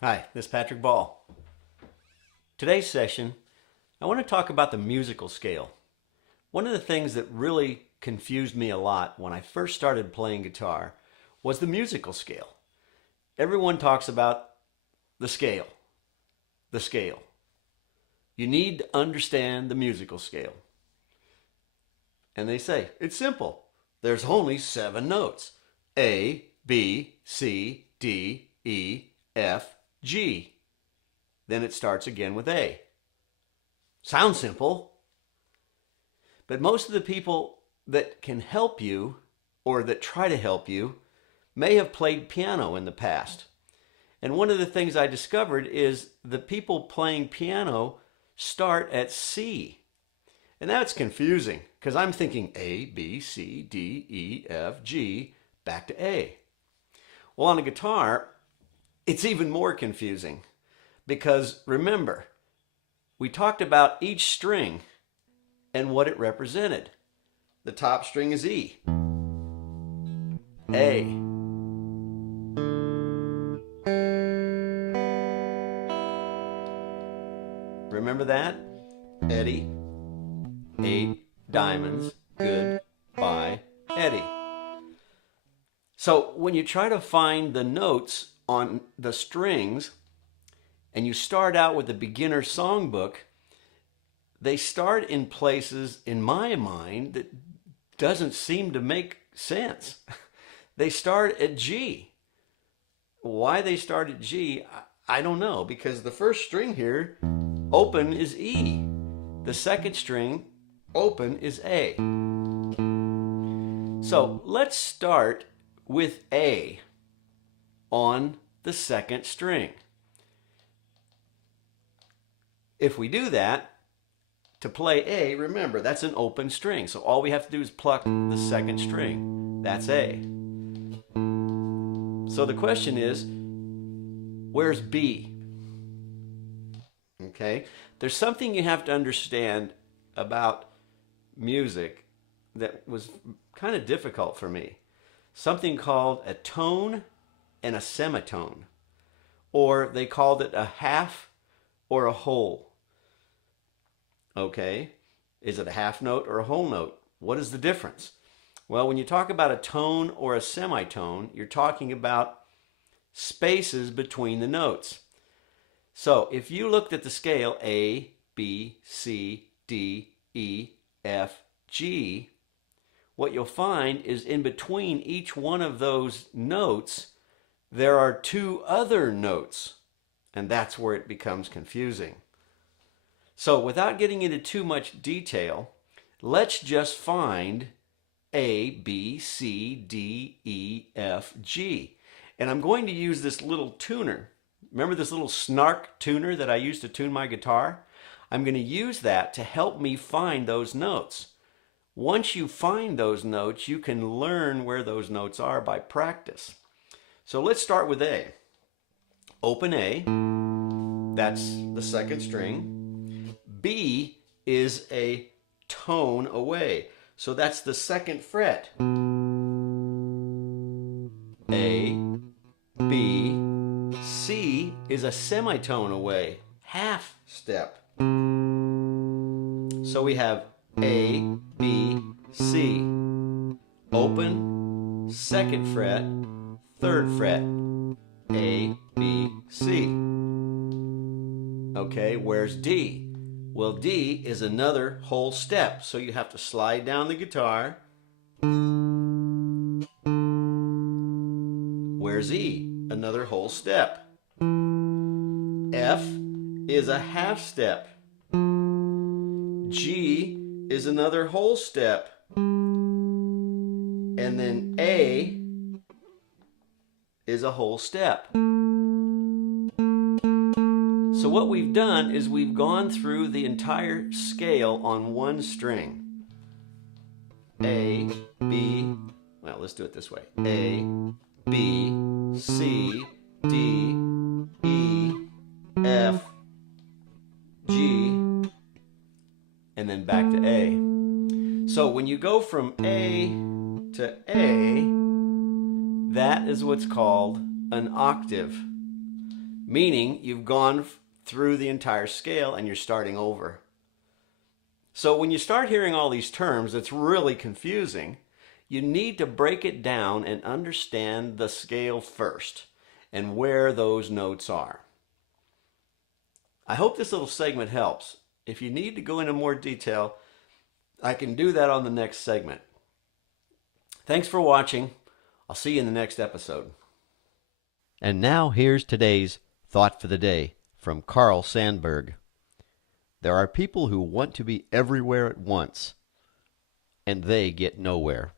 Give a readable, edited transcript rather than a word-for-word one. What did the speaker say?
Hi, this is Patrick Ball. Today's session, I want to talk about the musical scale. One of the things that really confused me a lot when I first started playing guitar was the musical scale. Everyone talks about the scale, the scale. You need to understand the musical scale. And they say, it's simple. There's only 7 notes. A, B, C, D, E, F, G. Then it starts again with A. Sounds simple. But most of the people that can help you or that try to help you may have played piano in the past. And one of the things I discovered is the people playing piano start at C. And that's confusing because I'm thinking A, B, C, D, E, F, G, back to A. Well, on a guitar, it's even more confusing because remember, we talked about each string and what it represented. The top string is E. A. Remember that? Eddie. 8 diamonds. Goodbye, Eddie. So when you try to find the notes on the strings and you start out with the beginner songbook, they start in places, in my mind, that doesn't seem to make sense. They start at G. Why they start at G, I don't know, because the first string here, open, is E. The second string, open, is A. So let's start with A on the second string. If we do that, to play A, remember, that's an open string. So all we have to do is pluck the second string. That's A. So the question is, where's B? Okay? There's something you have to understand about music that was kind of difficult for me. Something called a tone and a semitone. Or they called it a half or a whole. Okay, is it a half note or a whole note? What is the difference? Well, when you talk about a tone or a semitone, you're talking about spaces between the notes. So if you looked at the scale A, B, C, D, E, F, G, what you'll find is in between each one of those notes, there are 2 other notes, and that's where it becomes confusing. So without getting into too much detail, let's just find A, B, C, D, E, F, G. And I'm going to use this little tuner. Remember this little snark tuner that I used to tune my guitar? I'm going to use that to help me find those notes. Once you find those notes, you can learn where those notes are by practice. So let's start with A. Open A, that's the second string. B is a tone away, so that's the second fret. A, B, C is a semitone away, half step. So we have A, B, C. Open, second fret, third fret. A, B, C. Okay, where's D? Well, D is another whole step, so you have to slide down the guitar. Where's E? Another whole step. F is a half step. G is another whole step. And then A is a whole step. So what we've done is we've gone through the entire scale on one string. A, B, well, let's do it this way. A, B, C, D, E, F, G, and then back to A. So when you go from A to A, that is what's called an octave. meaning you've gone through the entire scale and you're starting over. So when you start hearing all these terms, it's really confusing. You need to break it down and understand the scale first and where those notes are. I hope this little segment helps. If you need to go into more detail, I can do that on the next segment. Thanks for watching. I'll see you in the next episode. And now here's today's Thought for the Day from Carl Sandburg. There are people who want to be everywhere at once, and they get nowhere.